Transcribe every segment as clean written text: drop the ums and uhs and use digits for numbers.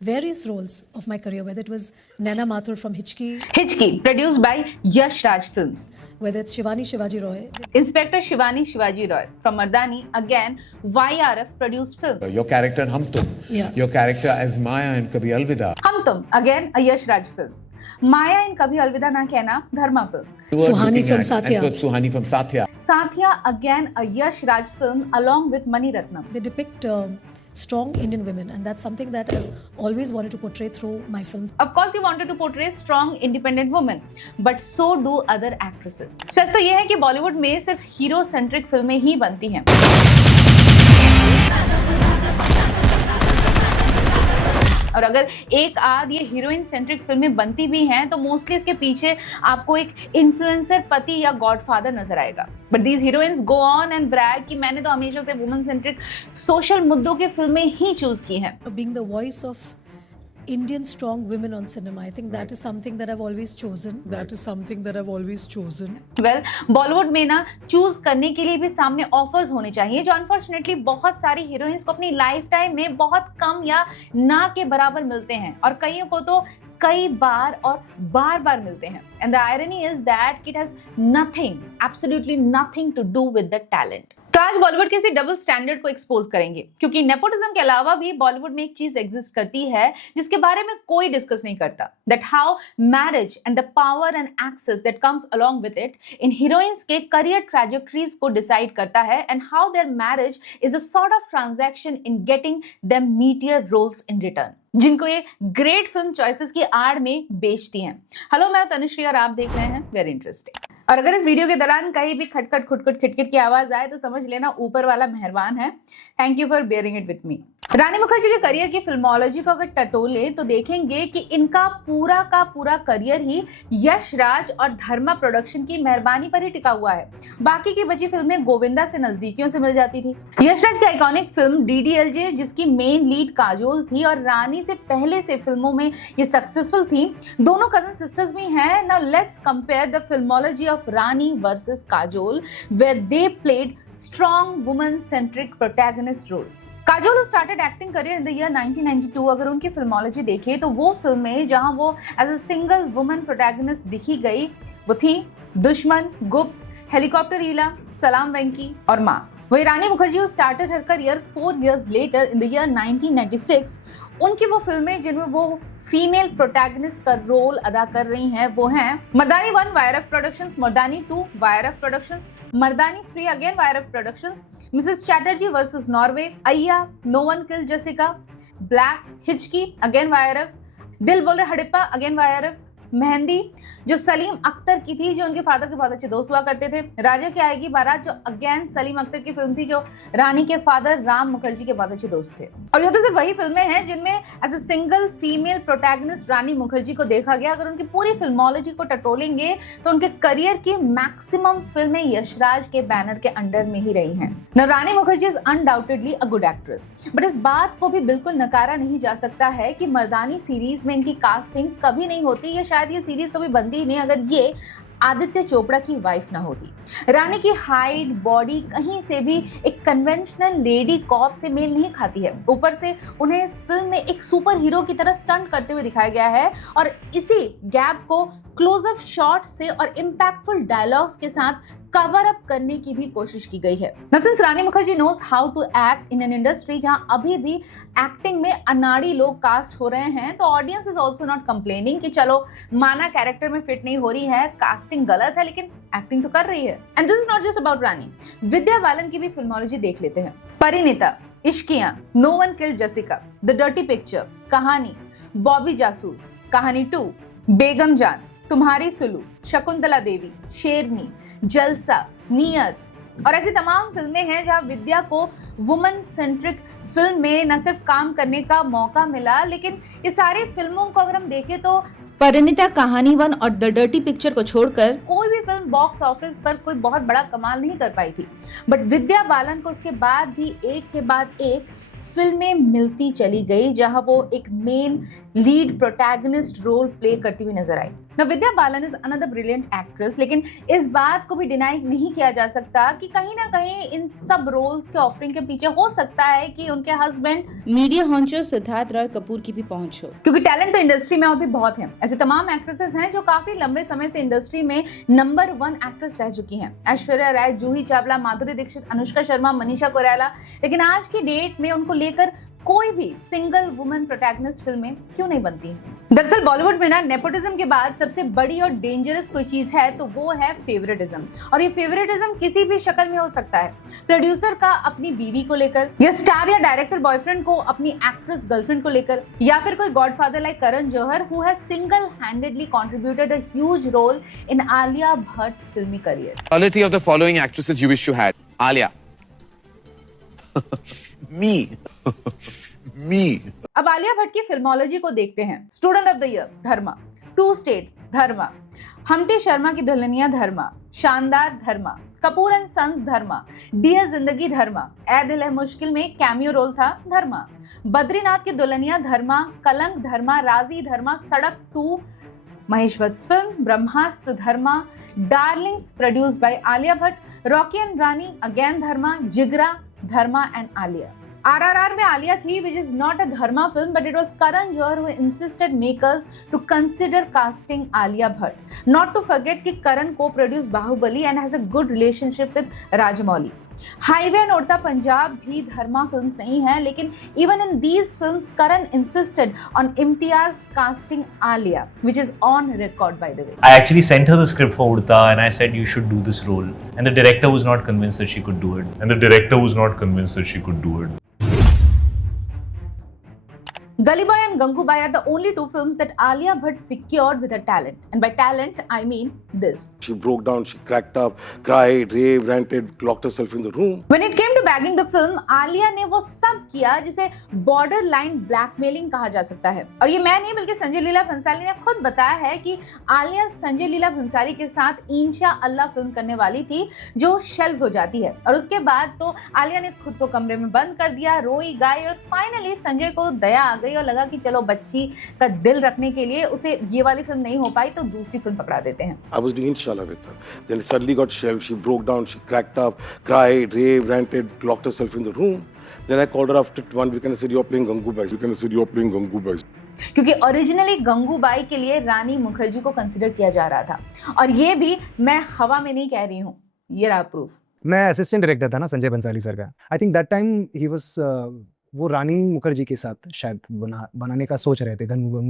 various roles of my career, whether it was Naina Mathur from Hichki, produced by Yash Raj Films. whether it's Shivani Shivaji Roy, Inspector Shivani Shivaji Roy from Mardani, again YRF produced film. Your character Hum Tum. Yeah. Your character as Maya in Kabhi Alvida. Hum Tum, again a Yash Raj film. Maya in Kabhi Alvida Na Kehna, Dharma film. You were Suhani looking from at- Satya. and Suhani from Satya. Satya, again a Yash Raj film along with Mani Ratnam. they depict strong Indian women, and that's something that I've always wanted to portray through my films. Of course, he wanted to portray strong, independent women, but so do other actresses. सच तो ये है कि बॉलीवुड में सिर्फ hero centric फिल्में ही बनती हैं। और अगर एक आध ये हीरोइन सेंट्रिक फिल्में बनती भी हैं तो मोस्टली इसके पीछे आपको एक इन्फ्लुएंसर पति या गॉडफादर नजर आएगा। But these heroines go on and brag कि मैंने तो हमेशा से वुमेन सेंट्रिक सोशल मुद्दों की फिल्में ही चूज की हैं। Being the voice of Indian strong women on cinema, I think that is something that I've always chosen. That is something that I've always chosen. Well Bollywood में ना चूज करने के लिए भी सामने ऑफर्स होने चाहिए, जो अनफॉर्चुनेटली बहुत सारी हीरोइंस को अपनी लाइफ टाइम में बहुत कम या ना के बराबर मिलते हैं, और कईयों को तो कई बार और बार बार मिलते हैं। And the irony is that it has nothing, absolutely nothing to do with the talent. तो आज बॉलीवुड के इसी डबल स्टैंडर्ड को एक्सपोज करेंगे, क्योंकि नेपोटिज्म के अलावा भी बॉलीवुड में एक चीज एग्जिस्ट करती है जिसके बारे में कोई डिस्कस नहीं करता, that how marriage and the power and access that comes along with it in heroines के करियर ट्रैजेक्टरीज को डिसाइड करता है, and how their marriage is a sort of transaction in getting them meatier roles in return, जिनको ये great film choices की आड़ में बेचती हैं। हेलो, मैं तनुश्री और आप देख रहे हैं वेरी इंटरेस्टिंग। और अगर इस वीडियो के दौरान कहीं भी खटखट खुटखुट खिटखिट की आवाज आए तो समझ लेना ऊपर वाला मेहरबान है। Thank you for bearing it with me. Rani Mukherjee के करियर की फिल्मोलॉजी को अगर टटोले तो देखेंगे कि इनका पूरा का पूरा करियर ही यश राज और धर्मा प्रोडक्शन की मेहरबानी पर ही टिका हुआ है। बाकी की बची फिल्में गोविंदा से नजदीकियों से मिल जाती थी। यश राज की आइकॉनिक फिल्म DDLJ, जिसकी मेन लीड काजोल थी और रानी से पहले से फिल्मों में ये सक्सेसफुल थी, दोनों कजन सिस्टर्स भी हैं। Now let's compare the filmology of Rani versus Kajol, where they played strong woman-centric protagonist roles. Kajol started acting career in the year 1992. अगर उनकी फिल्मोलॉजी देखें तो वो फिल्में जहां वो as a single woman protagonist दिखी गई वो थी दुश्मन, गुप्त, हेलीकॉप्टर ईला, सलाम वेंकी और माँ। वही Rani Mukherjee started her career 4 years later in the year 1996. उनकी वो फिल्में जिनमें वो फीमेल प्रोटैगनिस्ट का रोल अदा कर रही हैं वो हैं Mardaani 1 YRF productions, Mardaani 2 YRF productions, Mardaani 3 again YRF productions, Mrs Chatterjee versus Norway, Aiyyaa, no one kill Jessica, black, Hichki again YRF, Dil बोले हड़प्पा अगेन YRF, मेहंदी जो सलीम अख्तर की थी, जो उनके फादर के बहुत अच्छे दोस्त हुआ करते थे, राजा की आएगी बारात जो अगेन सलीम अख्तर की फिल्म थी, जो रानी के फादर राम मुखर्जी के बहुत अच्छे दोस्त थे। और ये तो सिर्फ वही फिल्में हैं जिनमें as a single female protagonist Rani Mukherjee को देखा गया। अगर उनकी पूरी फिल्मोलॉजी को टटोलेंगे तो उनके करियर की मैक्सिमम फिल्में यशराज के बैनर के अंडर में ही रही हैं। Now, Rani Mukherjee is undoubtedly a good actress, but इस बात को भी बिल्कुल नकारा नहीं जा सकता है कि मर्दानी सीरीज में इनकी कास्टिंग कभी नहीं होती, या शायद ये सीरीज कभी बनती ही नहीं अगर ये आदित्य चोपड़ा की वाइफ ना होती। रानी की हाइट, बॉडी कहीं से भी एक कन्वेंशनल लेडी कॉप से मेल नहीं खाती है। ऊपर से उन्हें इस फिल्म में एक सुपर हीरो की तरह स्टंट करते हुए दिखाया गया है, और इसी गैप को क्लोजअप शॉट से और इम्पैक्टफुल डायलॉग्स के साथ कवर अप करने की भी कोशिश की गई है। Now, since Rani Mukherjee knows how to act in an industry जहां अभी भी एक्टिंग में अनाड़ी लोग कास्ट हो रहे हैं, तो audience is also not complaining कि चलो माना कैरेक्टर में फिट नहीं हो रही है, कास्टिंग गलत है, लेकिन एक्टिंग तो कर रही है। And this is not just about Rani, Vidya Balan की भी फिल्मोलॉजी देख लेते हैं। Parineeta, Ishqiya, no one killed Jessica, the dirty picture, Kahaani, Bobby जासूस, कहानी 2, बेगम जान, तुम्हारी सुलू, शकुंतला देवी, शेरनी, जलसा, नियत, और ऐसी तमाम फिल्में हैं जहां विद्या को वुमन सेंट्रिक फिल्म में न सिर्फ काम करने का मौका मिला, लेकिन ये सारी फिल्मों को अगर हम देखें तो परिणीता, कहानी 1 और द डर्टी पिक्चर को छोड़कर कोई भी फिल्म बॉक्स ऑफिस पर कोई बहुत बड़ा कमाल नहीं कर पाई थी। बट विद्या बालन को उसके बाद भी एक के बाद एक फिल्में मिलती चली गई जहां वो एक main lead protagonist role play करती हुई नजर आई। Now, Vidya Balan is another brilliant actress, लेकिन इस बात को भी डिनाई नहीं किया जा सकता कि कहीं ना कहीं इन सब रोल्स के ऑफरिंग के पीछे हो सकता है कि उनके हस्बैंड मीडिया हॉन्चर सिद्धार्थ रॉय कपूर की भी पहुंच हो, क्योंकि टैलेंट तो इंडस्ट्री में और भी बहुत है। ऐसे तमाम एक्ट्रेसेस हैं जो काफी लंबे समय से इंडस्ट्री में नंबर 1 एक्ट्रेस रह चुकी हैं। ऐश्वर्या राय, जूही चावला, माधुरी दीक्षित, अनुष्का शर्मा, मनीषा कोइराला, लेकिन आज की डेट में उनको लेकर कोई भी सिंगल वुमन प्रोटैगनिस्ट फिल्में क्यों नहीं बनती हैं? दरअसल बॉलीवुड में ना नेपोटिज्म के बाद सबसे बड़ी और डेंजरस कोई चीज है तो वो है फेवरेटिज्म। और ये फेवरेटिज्म किसी भी शक्ल में हो सकता है। प्रोड्यूसर का अपनी बीवी को लेकर, या स्टार या डायरेक्टर बॉयफ्रेंड को अपनी एक्ट्रेस गर्लफ्रेंड को लेकर, या फिर कोई godfather like Karan Johar who has single handedly contributed a huge role in Alia Bhatt's फिल्मी career. Quality of the following actresses you wish you had. Alia. Me. Me. अब आलिया भट्ट की फिल्मोलॉजी को देखते हैं। Student of the year Dharma, 2 states Dharma, Humpty Sharma की Dulhania Dharma, Shaandaar Dharma, Kapoor and sons Dharma, dear Zindagi Dharma, ए दिल है मुश्किल में कैमियो रोल था धर्मा, बद्रीनाथ की दुल्हनिया धर्मा, कलंक धर्मा, राजी Dharma, Sadak 2, Mahesh Bhatt film Brahmastra Dharma, darlings produced by Alia Bhatt, Rocky and Rani again Dharma, Jigra Dharma and Alia. RRR में आलिया थी, which is not a Dharma film, but it was Karan Johar who insisted makers to consider casting Alia Bhatt. Not to forget कि Karan co-produced Bahubali and has a good relationship with Rajamouli. Highway and उड़ता पंजाब भी धर्मा films नहीं है, लेकिन even in these films Karan insisted on Imtiaz casting Alia, which is on record by the way. I actually sent her the script for Udta and I said you should do this role, and the director was not convinced that she could do it. Gully Boy and Gangu Bai are the only 2 films that Alia Bhatt secured with her talent, and by talent I mean this. She broke down, she cracked up, cried, raved, ranted, locked herself in the room. When it came to bagging the film, Alia ने वो सब किया जिसे border line blackmailing कहा जा सकता है। और ये मैं नहीं बल्कि संजय लीला भंसाली ने खुद बताया है कि आलिया संजय लीला भंसाली के साथ इंशा अल्लाह फिल्म करने वाली थी जो शेल्व हो जाती है, और उसके बाद तो आलिया ने खुद को कमरे में बंद कर दिया, रोई गाई, और फाइनली संजय को दया आ गई और लगा कि चलो बच्ची का दिल रखने के लिए उसे ये वाली फिल्म नहीं हो पाई तो दूसरी फिल्म पकड़ा देते हैं। I was doing Inshallah with her. Then it suddenly got shelved. She broke down, she cracked up, cried, raved, ranted, locked herself in the room. Then I called her after 1 week and I said, "You're playing Gangu Bai." क्योंकि originally Gangubai के लिए रानी मुखर्जी को consider किया जा रहा था, और ये भी मैं हवा में नहीं कह रही हूँ, ये रहा प्रूफ। मैं असिस्टेंट डायरेक्टर था ना संजय बंसाली सर का। I think that time he was वो रानी मुखर्जी के साथ शायद बनाने का सोच रहे थे गंगू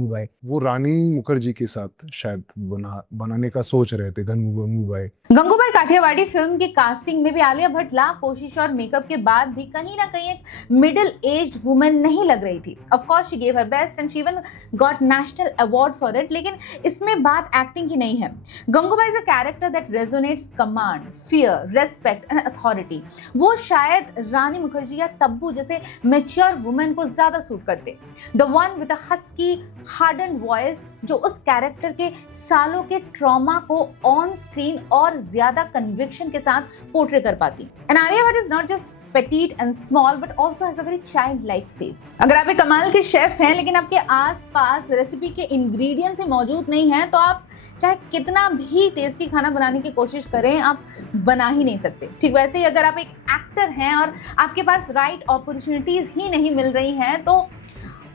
बाई। गंगूबाई काठियावाड़ी फिल्म की कास्टिंग में भी आलिया भट्ट लाख कोशिश और मेकअप के बाद भी कहीं ना कहीं एक मिडिल एज्ड वुमन नहीं लग रही थी। Of course she gave her best and she even got national award for it, लेकिन इसमें बात एक्टिंग की नहीं है। Gangubai is a character that resonates command, fear, respect and authority. वो शायद रानी मुखर्जी या तब्बू जैसे मैच्योर वुमन को ज्यादा सूट करते। The one with a husky hardened voice जो उस कैरेक्टर के सालों के ट्रॉमा को ऑन स्क्रीन और ज्यादा कन्विक्शन के साथ पोर्ट्रे कर पाती। And Alia Bhatt is not just petite and small but also has a very child-like face. अगर आप एक कमाल के शेफ हैं लेकिन आपके आसपास रेसिपी के इंग्रेडिएंट्स ही मौजूद नहीं हैं तो आप चाहे कितना भी टेस्टी खाना बनाने की कोशिश करें आप बना ही नहीं सकते। ठीक वैसे ही अगर आप एक एक्टर हैं और आपके पास राइट अपॉर्चुनिटीज ही नहीं मिल रही हैं तो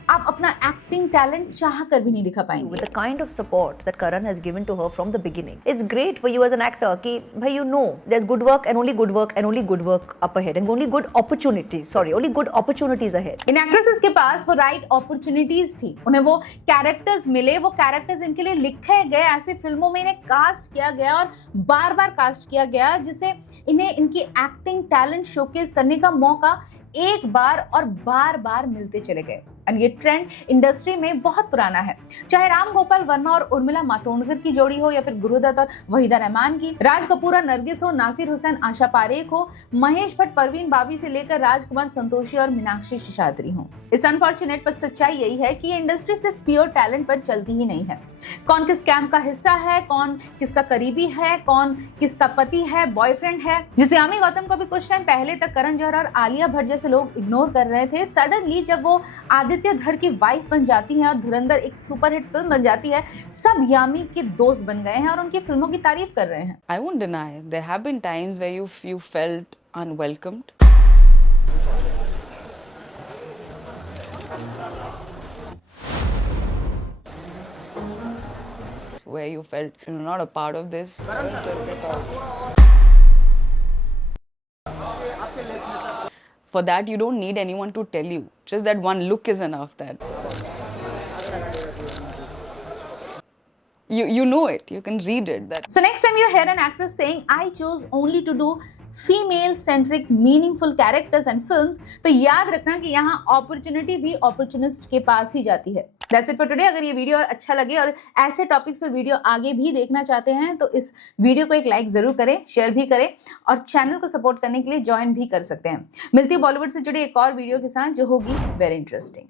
आप अपना एक्टिंग टैलेंट चाह कर भी नहीं दिखा पाएंगे। With the kind of support that Karan has given to her from the beginning, it's great for you as an actor कि भाई you know there's good work and only good work and only good work up ahead and only good opportunities ahead. In actresses के पास वो right opportunities थी, उन्हें वो characters मिले, वो characters इनके लिए लिखे गए, ऐसे फिल्मों में इन्हें कास्ट किया गया और बार बार कास्ट किया गया जिससे इन्हें इनकी एक्टिंग टैलेंट शोकेस करने का मौका एक बार और बार बार मिलते चले गए। और ये ट्रेंड इंडस्ट्री में बहुत पुराना है, चाहे राम गोपाल वर्मा और उर्मिला मातोंडकर की जोड़ी हो या फिर गुरुदत्त और वहीदा रहमान की, राज कपूर और नरगिस हो, नासिर हुसैन आशा पारेख हो, महेश भट्ट परवीन बाबी से लेकर राजकुमार संतोषी और मीनाक्षी शेषाद्री हो। इट्स अनफॉर्चुनेट पर सच्चाई यही है कि ये इंडस्ट्री सिर्फ प्योर टैलेंट पर चलती ही नहीं है। कौन किस कैंप का हिस्सा है, कौन किसका करीबी है, कौन किसका पति है, बॉयफ्रेंड है। जिसे यामी गौतम को भी कुछ टाइम पहले तक करण जौहर और आलिया भट्ट जैसे लोग इग्नोर कर रहे थे, सडनली जब वो आदित्य धर की वाइफ बन जाती है और धुरंधर एक सुपरहिट फिल्म बन जाती है, सब यामी के दोस्त बन गए हैं और उनकी फिल्मों की तारीफ कर रहे हैं। I won't deny, there have been times where you felt unwelcomed. Where you felt you're not a part of this. For that, you don't need anyone to tell you. Just that one look is enough. That you know it. You can read it. That So next time you hear an actress saying, "I chose only to do female-centric, meaningful characters and films," तो याद रखना कि यहाँ opportunity भी opportunist के पास ही जाती है। That's it for today। अगर ये वीडियो अच्छा लगे और ऐसे टॉपिक्स पर वीडियो आगे भी देखना चाहते हैं तो इस वीडियो को एक लाइक जरूर करें, शेयर भी करें और चैनल को सपोर्ट करने के लिए ज्वाइन भी कर सकते हैं। मिलती है बॉलीवुड से जुड़ी एक और वीडियो के साथ जो होगी वेरी इंटरेस्टिंग।